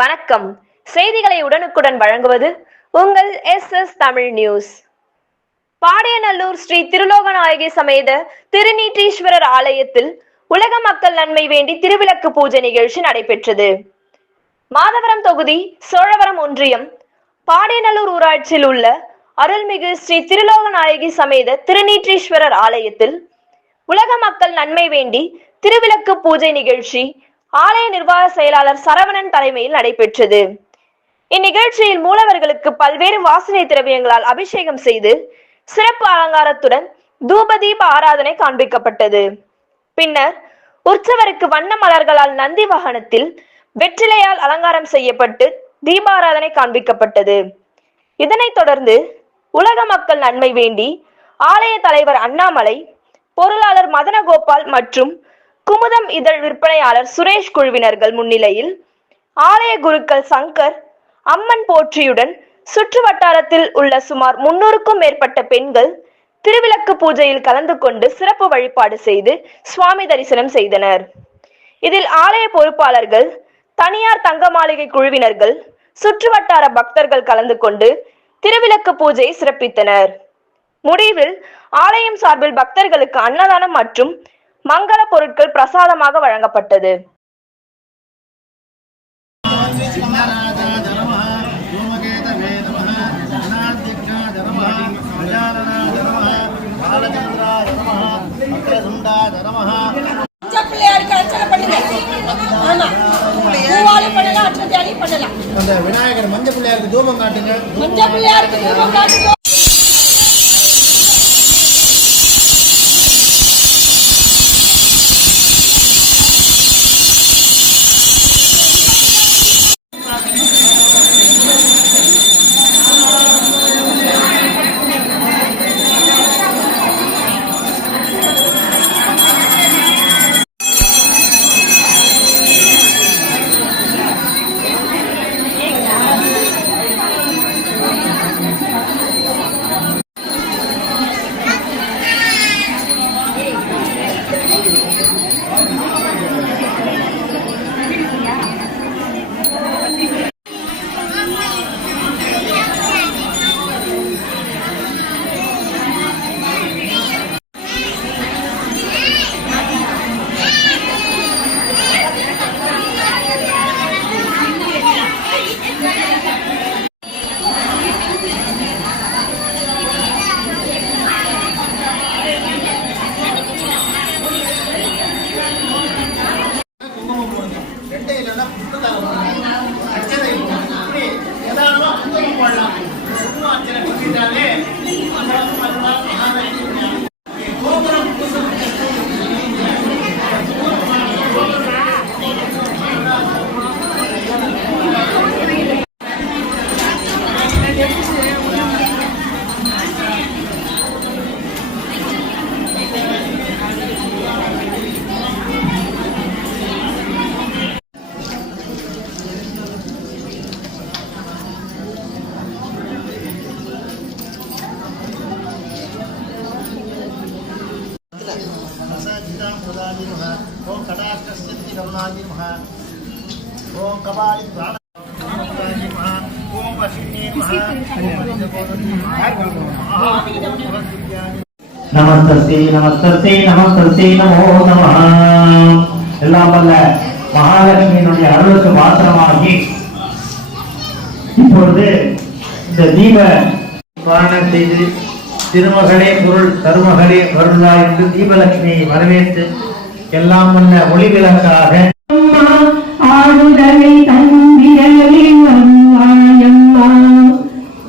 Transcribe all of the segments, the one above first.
வணக்கம். செய்திகளை உடனுக்குடன் வழங்குவது உங்கள் SS தமிழ் நியூஸ். பாடியநல்லூர் ஸ்ரீ திருலோகநாயகி சமேத திருநீற்றீஸ்வரர் ஆலயத்தில் உலக மக்கள் நன்மை வேண்டி திருவிளக்கு பூஜை நிகழ்ச்சி நடைபெற்றது. மாதவரம் தொகுதி சோழவரம் ஒன்றியம் பாடியநல்லூர் ஊராட்சியில் உள்ள அருள்மிகு ஸ்ரீ திருலோகநாயகி சமேத திருநீற்றீஸ்வரர் ஆலயத்தில் உலக மக்கள் நன்மை வேண்டி திருவிளக்கு பூஜை நிகழ்ச்சி ஆலய நிர்வாக செயலாளர் சரவணன் தலைமையில் நடைபெற்றது. இந்நிகழ்ச்சியில் மூலவர்களுக்கு பல்வேறு வாசனை திரவியங்களால் அபிஷேகம் செய்து சிறப்பு அலங்காரத்துடன் தூபதீப ஆராதனை காண்பிக்கப்பட்டது. பின்னர் உற்சவருக்கு வண்ண மலர்களால் நந்தி வாகனத்தில் வெற்றிலையால் அலங்காரம் செய்யப்பட்டு தீபாராதனை காண்பிக்கப்பட்டது. இதனைத் தொடர்ந்து உலக மக்கள் நன்மை வேண்டி ஆலய தலைவர் அண்ணாமலை, பொருளாளர் மதனகோபால் மற்றும் குமுதம் இதழ் விற்பனையாளர் சுரேஷ் குழுவினர்கள் முன்னிலையில் ஆலய குருக்கள் சங்கர், அம்மன் போற்றியுடன் சுற்று வட்டாரத்தில் உள்ள சுமார் 300க்கும் மேற்பட்ட பெண்கள் திருவிளக்கு பூஜையில் கலந்து கொண்டு சிறப்பு வழிபாடு செய்து சுவாமி தரிசனம் செய்தனர். இதில் ஆலய பொறுப்பாளர்கள், தனியார் தங்க மாளிகை குழுவினர்கள், சுற்று வட்டார பக்தர்கள் கலந்து கொண்டு திருவிளக்கு பூஜையை சிறப்பித்தனர். முடிவில் ஆலயம் சார்பில் பக்தர்களுக்கு அன்னதானம் மற்றும் மங்கள பொருட்கள் பிரசாதமாக வழங்கப்பட்டது. விநாயகர் மஞ்சள் பிள்ளையாருக்கு தூபம் காட்டுங்க. மஞ்சள் பிள்ளையாருக்கு தூபம் காட்டுங்க. ओम कटाक्षस्ति करुणाजी महा ओम कपाली प्राणाजी महा ओम अश्विनी महा नमस्ते नमस्ते नमस्ते नमो नमः. எல்லாம் வல்ல மகாலட்சுமியினுடைய அருளுக்கு பாத்திரமாகி இப்பொழுது இந்த தீப பாரணம் செய்து திருமகளே பொருள் தருமகளே வருளா என்று தீபலட்சுமியை வரவேற்று எல்லாம் வல்ல ஒளி விளக்காக ஆடுதலை தந்திரவே வருவாயம்மா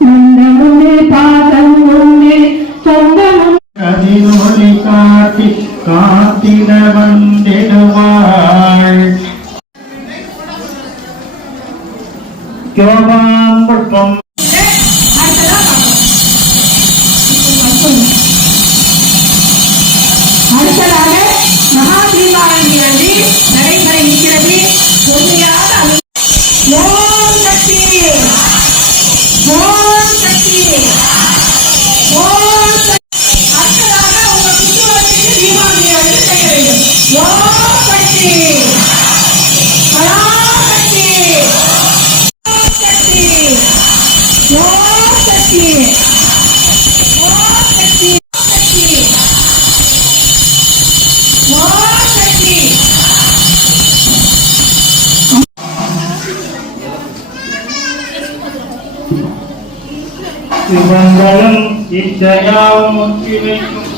மந்தமுமே பாதம் உன்னே சொந்தமும் அதிரொளி காட்டி காத்திட வந்திடுவாள். யோகாம் புஷ்பம் அடுத்ததாக மகா தீபாவளி நடைபெற இருக்கிறது. ஓம் சக்தி ஓம் சக்தி ஓம் சக்தி. அடுத்ததாக உங்க குடும்பத்துக்கு தீபாவளியை வந்து செய்ய வேண்டும். இச்சையாவும் ஒற்றி வைக்கும்